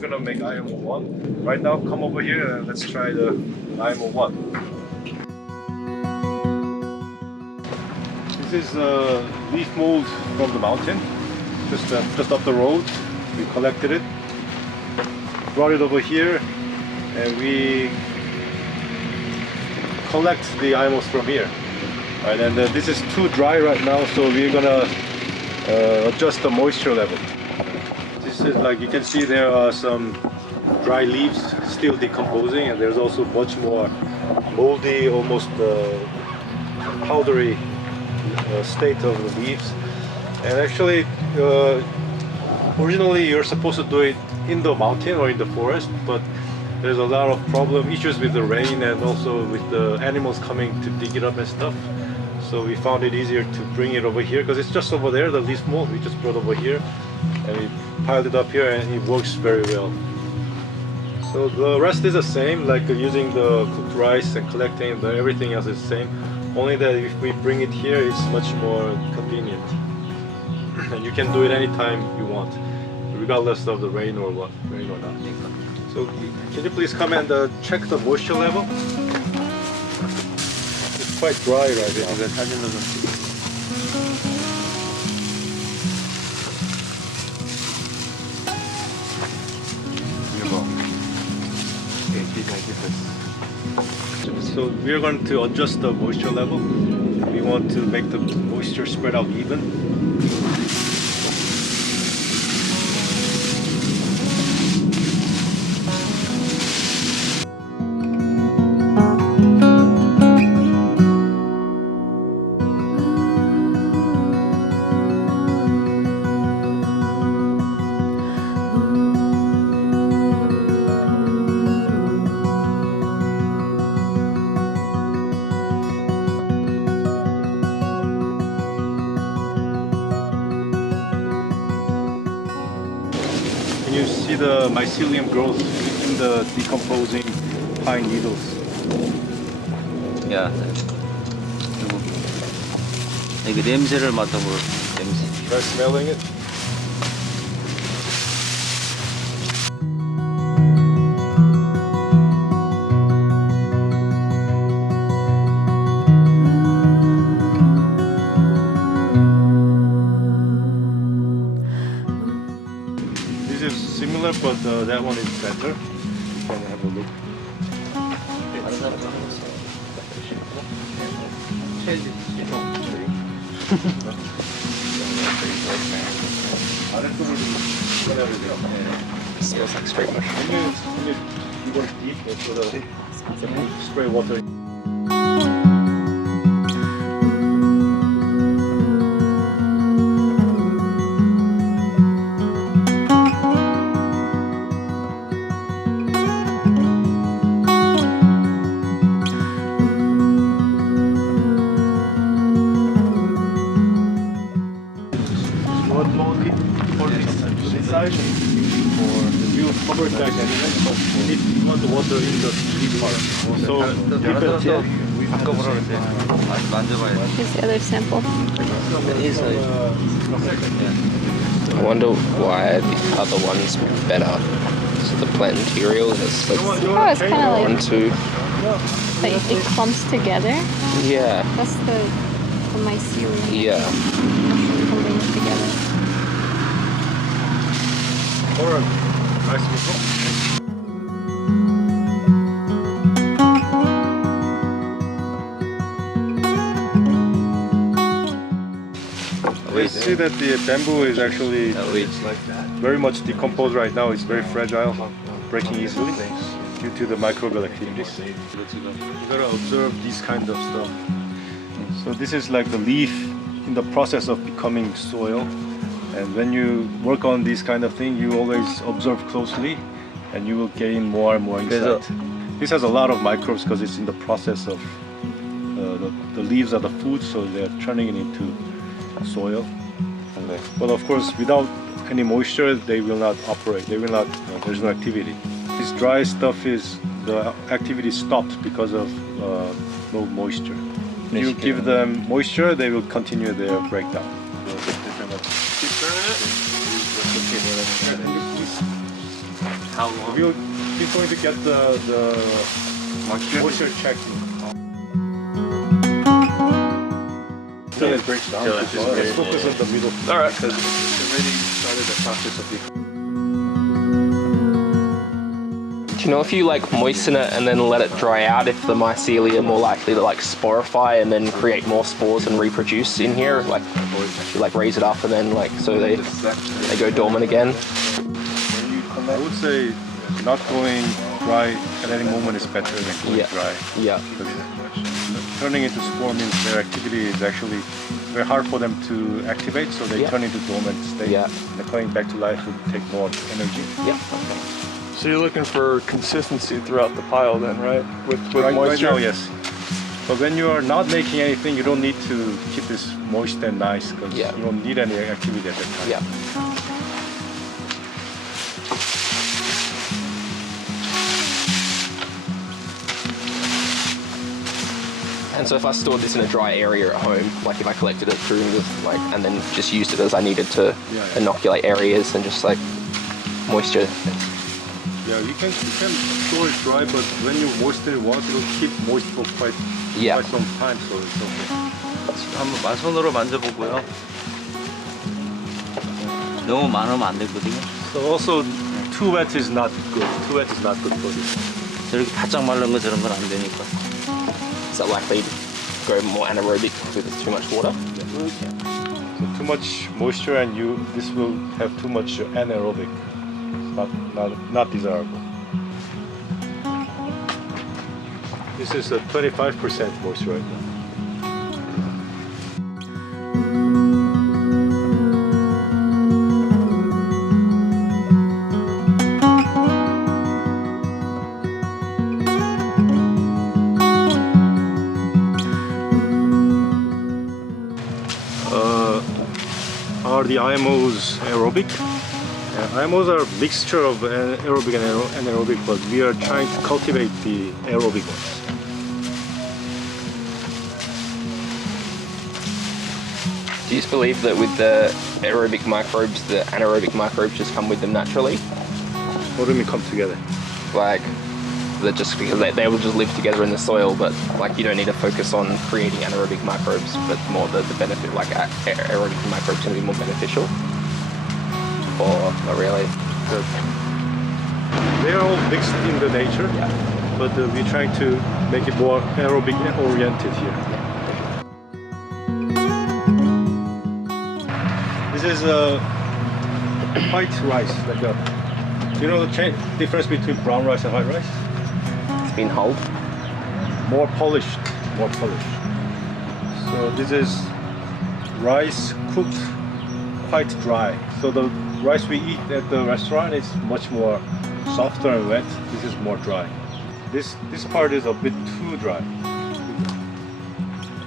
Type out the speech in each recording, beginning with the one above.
we're gonna make IMO 1. Right now, come over here and let's try the IMO 1. This is leaf mold from the mountain, just up the road. We collected it, brought it over here, and we collect the IMOs from here. Right, and this is too dry right now, so we're gonna adjust the moisture level. This is, like you can see, there are some dry leaves still decomposing, and there's also much more moldy, almost powdery state of the leaves. And actually, originally you're supposed to do it in the mountain or in the forest, but there's a lot of issues with the rain and also with the animals coming to dig it up and stuff. So we found it easier to bring it over here because it's just over there, the leaf mold. We just brought over here and we piled it up here, and it works very well. So the rest is the same, like using the cooked rice and collecting, everything else is the same. Only that if we bring it here, it's much more convenient. And you can do it anytime you want, regardless of the rain or not. So can you please come and check the moisture level? It's quite dry right now. So we are going to adjust the moisture level. We want to make the moisture spread out even. Can you see the mycelium growth in the decomposing pine needles? 야, 이거 냄새를 맡아볼 냄새. Try smelling it. Similar, but that one is better. You can have a look. It smells like straight mushroom. You want deep, so the spray water. Cover it back anyway, but you want the water in the deep part. So dip it. Here's the other sample. I wonder why the other one's better. So the plant material is like Oh, it's kind of one, like, two. like it clumps together. Yeah. That's the mycelium. Yeah. Holding it together. Alright, nice people. You see that the bamboo is actually very much decomposed right now. It's very fragile, breaking easily due to the microbial activities. You gotta observe these kind of stuff. So this is like the leaf in the process of becoming soil. And when you work on these kind of things, you always observe closely, and you will gain more and more insight. This has a lot of microbes because it's in the process of the leaves are the food, so they're turning it into soil. But of course, without any moisture, they will not operate. They will not. There's no activity. This dry stuff is the activity stopped because of no moisture. If you give them moisture, they will continue their breakdown. how long? He's going to get the moisture checking. Until it breaks down. Let's focus on the middle. All right. Because it's already started the process of Do you know if you like moisten it and then let it dry out, if the mycelia are more likely to like sporify and then create more spores and reproduce in here? Like, you like raise it up and then like so they go dormant again. I would say not going dry at any moment is better than going dry. Yeah. Because turning into spore means their activity is actually very hard for them to activate, so they turn into dormant state. Yeah. And coming back to life would take more energy. Yeah. So you're looking for consistency throughout the pile then, right? With Right moisture? now, yes. But when you are not making anything, you don't need to keep this moist and nice because you don't need any activity at that time. Yeah. And so if I stored this in a dry area at home, like if I collected it through with like, and then just used it as I needed to inoculate areas and just like moisture. Yeah, you can store it dry, but when you moisten it once, it'll keep moist for quite some time, so it's okay. 한번 마손으로 만져보고요. 너무 많으면 안 되거든요. So also, too wet is not good. Too wet is not good for this. 저렇게 바짝 마른 거 저런 건 안 되니까. Is that likely to go more anaerobic with too much water? So too much moisture and this will have too much anaerobic. It's not desirable. This is a 25% moisture right now. Are the IMOs aerobic? IMOs are a mixture of aerobic and anaerobic, but we are trying to cultivate the aerobic ones. Do you just believe that with the aerobic microbes, the anaerobic microbes just come with them naturally? What do you mean come together? Like, that just because they will just live together in the soil, but like you don't need to focus on creating anaerobic microbes, but more the benefit, like aerobic microbes can be more beneficial? Or not really? They're all mixed in the nature, but we're trying to make it more aerobic oriented here. This is white rice, like you know the difference between brown rice and white rice? It's been hulled. More polished. So this is rice cooked quite dry. So the rice we eat at the restaurant is much more softer and wet. This is more dry. This part is a bit too dry.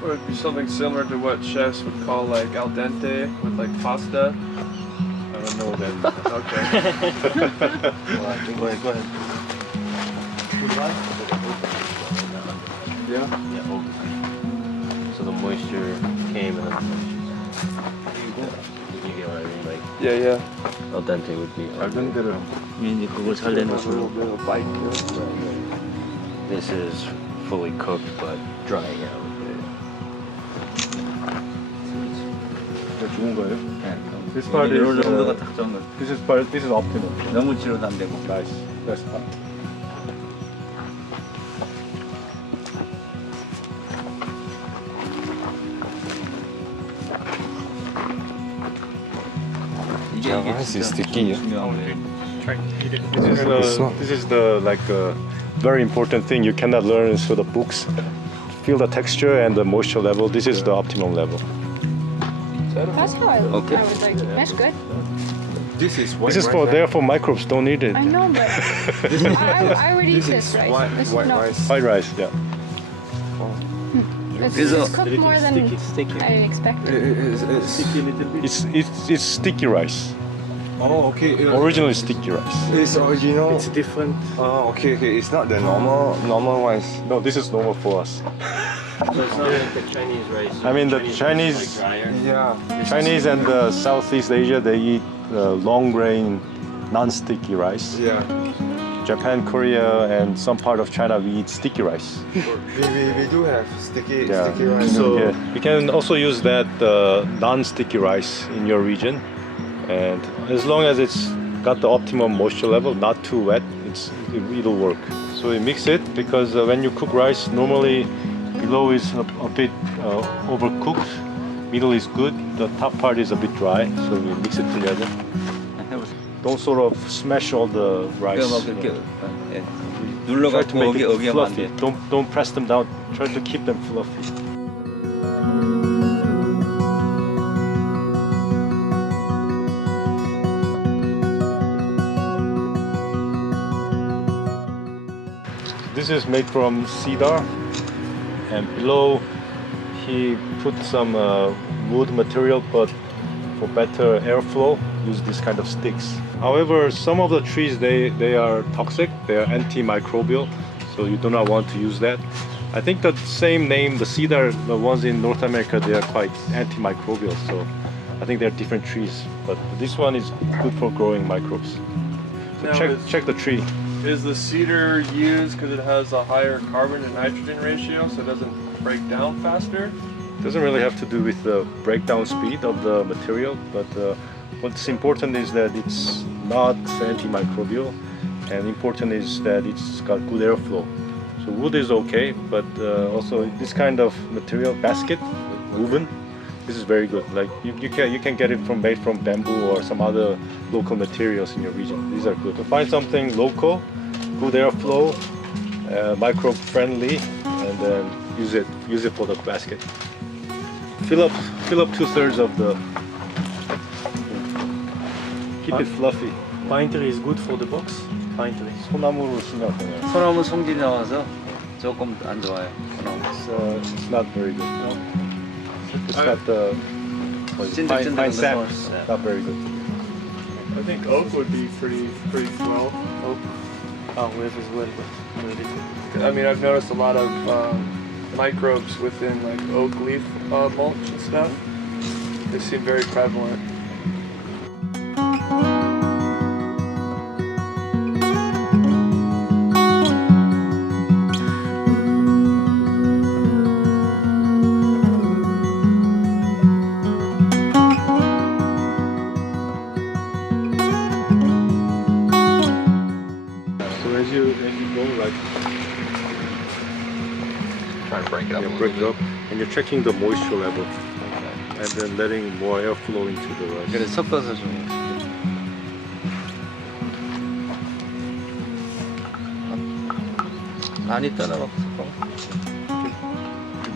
Or it'd be something similar to what chefs would call like al dente with like pasta. I don't know that. Okay. Go ahead. Yeah. So the moisture came and you get what I mean? Like Yeah. al dente would be. 잘 된 대로. 이제 그걸 살리는 걸로. This is fully cooked but drying out. 좋은 거예요? 네. This part is 이런 정도가 딱 좋은 거. this is optimal. 너무 지루도 안 되고. Nice. That's part. This is sticky. This is the very important thing you cannot learn through the books. Feel the texture and the moisture level. This is the optimum level. That's how I would like it. That's good. This is for microbes. Don't need it. I know, but I would eat this rice. White rice. Yeah. It's cooked more than I expected. It's sticky rice. Oh, okay. Originally sticky rice. It's original. It's different. Oh, okay. It's not the normal rice. No, this is normal for us. So it's not like the Chinese rice. I mean the Chinese rice is, like, drier. Yeah. Chinese and Southeast Asia, they eat long grain non-sticky rice. Yeah. Japan, Korea, and some part of China, we eat sticky rice. We do have sticky Yeah. rice. So you can also use that non-sticky rice in your region, and as long as it's got the optimum moisture level, not too wet, it'll work. So we mix it because when you cook rice, normally below is a bit overcooked, middle is good, the top part is a bit dry. So we mix it together. Don't sort of smash all the rice. 막 이렇게 Try to 눌러갖고 make it 어기하면 안 fluffy. 돼. Don't press them down. Try to keep them fluffy. This is made from cedar, and below he put some wood material, but for better airflow, use this kind of sticks. However, some of the trees they are toxic, they are antimicrobial, so you do not want to use that. I think the same name, the cedar, the ones in North America, they are quite antimicrobial, so I think they're different trees. But this one is good for growing microbes. So Now check the tree. Is the cedar used because it has a higher carbon to nitrogen ratio, so it doesn't break down faster? Doesn't really have to do with the breakdown speed of the material, but what's important is that it's not antimicrobial, and important is that it's got good airflow. So wood is okay, but also this kind of material, basket, woven, this is very good. Like you can get it made from bamboo or some other local materials in your region. These are good. To find something local, good airflow, microbe friendly, and then use it for the basket. Fill up 2/3 of the. Keep it fluffy. Pine tree is good for the box. Pine tree. 소나무로 쓰면 어떠나요? 소나무 성질이 나와서 조금 안 좋아요. 소나무. It's not very good. No? It's got the pine sap. Not very good. I think oak would be pretty swell. Oak. Wave as well, but very good. I mean, I've noticed a lot of microbes within like oak leaf mulch and stuff. They seem very prevalent. So as you go, like Trying to break it up. break it up, and you're checking the moisture level, and then letting more air flow into the rice. 그래서 섞어서 좀. 많이 떠나갖고 섞어.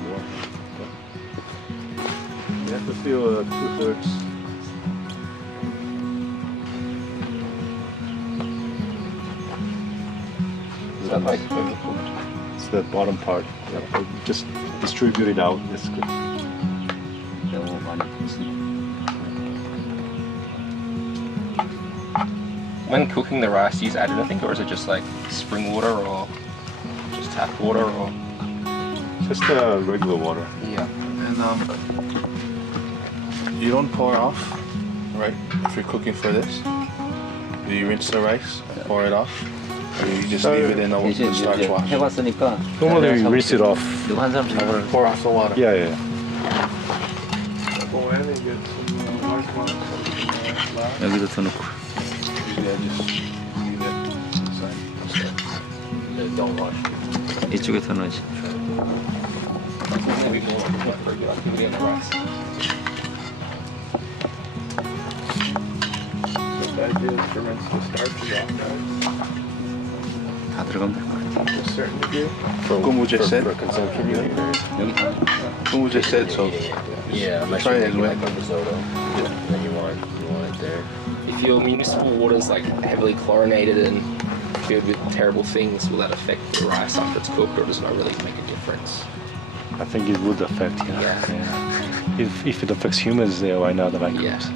More. You have to fill 2/3. Is that like overcooked? It's the bottom part. Yeah, just distribute it out. That's good. 너무 많이 붓습니다. When cooking the rice, do you add anything, or is it just like spring water or just tap water or? Just regular water. Yeah. And you don't pour off, right? If you're cooking for this, do you rinse the rice, pour it off, or you just leave it in the 이제 starch wash? 해봤으니까. Normally we rinse it off. 누구 한 사람씩 Pour off the water. Yeah. Go in and get some white ones. 여기도 더 넣고. Usually I just leave it inside. Don't wash. 이쪽에 더 넣지. Maybe more like regular activity on the rice. So the idea is to rinse the starches off, right? 다 들어가면 될 것 같아. To a certain degree. Kumu just said. For consumption. 여기 다. Kumu just said so. Yeah, unless Try you're it making with- like a risotto, then you want it there. If your municipal water is like heavily chlorinated and filled with terrible things, will that affect the rice after it's cooked, or does it not really make a difference? I think it would affect. Yeah. If it affects humans, why not the microbes?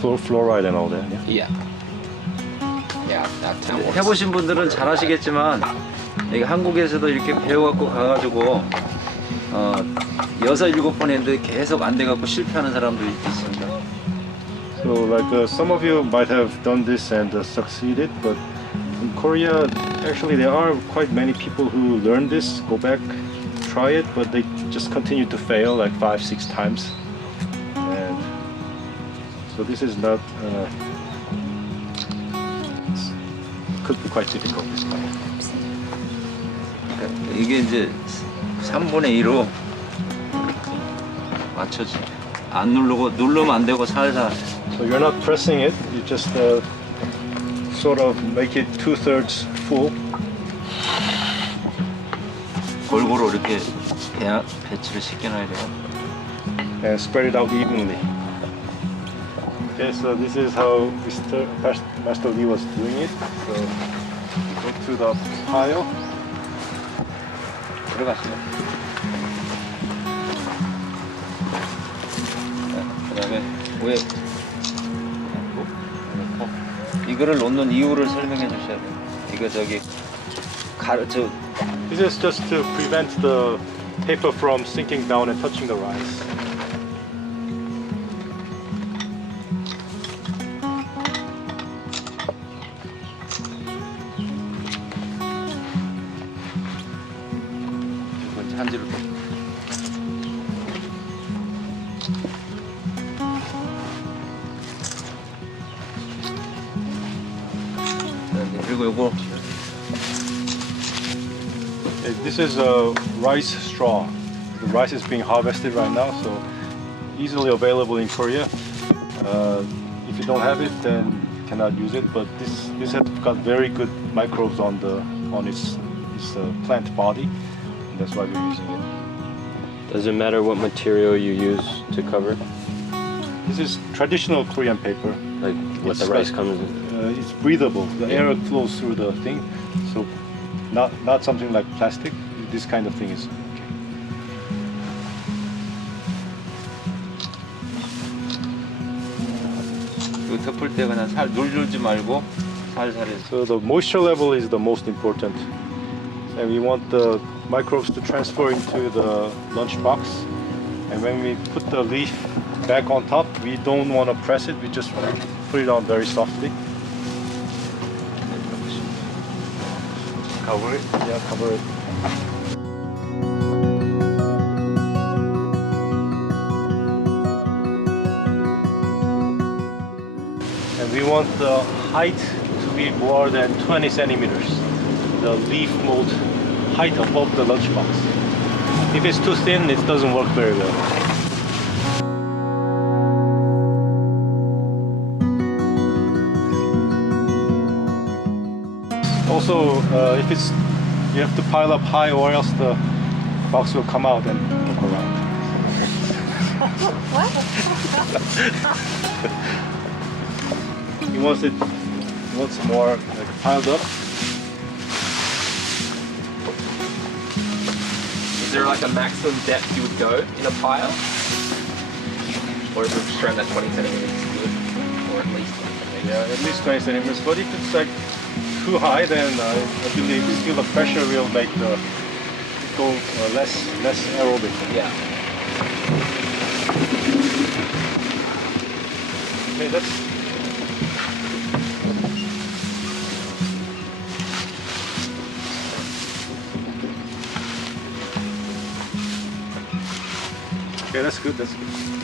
The fluoride and all that. Yeah. Yeah, that town water. 해보신 분들은 잘 아시겠지만 이게 한국에서도 이렇게 배워갖고 가가지고 6, 7번 했는데 계속 안 돼갖고 실패하는 사람도 있습니다. So like some of you might have done this and succeeded, but in Korea actually there are quite many people who learn this, go back, try it, but they just continue to fail like 5-6 times. And so this is not could be quite difficult this time. 이게 이제 3분의 2로 맞춰지. 안 누르면 안 되고 살살. So you're not pressing it, you just sort of make it 2/3 full. 골고루 이렇게 배치를 시켜놔야 돼요. And spread it out evenly. Okay, so this is how Master Lee was doing it. So go to the pile. 들어갔어요. 그다음에 왜 이거를 놓는 이유를 설명해 주셔야 돼요. 이거 저기 가르쳐. This is just to prevent the paper from sinking down and touching the rice. 한 줄을 그리고 요거 This is a rice straw. The rice is being harvested right now, so easily available in Korea. If you don't have it, then you cannot use it. But this has got very good microbes on its plant body. That's why we're using it. Does it matter what material you use to cover? This is traditional Korean paper. Like what the rice comes in? It's breathable. The air flows through the thing, so not something like plastic. This kind of thing is okay. 이거 덮을 때 그냥 누르지 말고 살살 해서. So the moisture level is the most important, and we want the microbes to transfer into the lunch box. And when we put the leaf back on top, we don't want to press it. We just put it on very softly. Cover it. Yeah, cover it. And we want the height to be more than 20 centimeters. The leaf mold height above the lunchbox. If it's too thin, it doesn't work very well. Also, if it's you have to pile up high, or else the box will come out and look around. What? He wants more like piled up. Is there like a maximum depth you would go in a pile? Or is it just around that 20 centimeters good? Or at least 20 centimeters? Yeah, at least 20 centimeters. But if it's like too high, then I believe still the pressure will make the go less aerobic. Yeah. Okay, that's. Okay, that's good. That's good.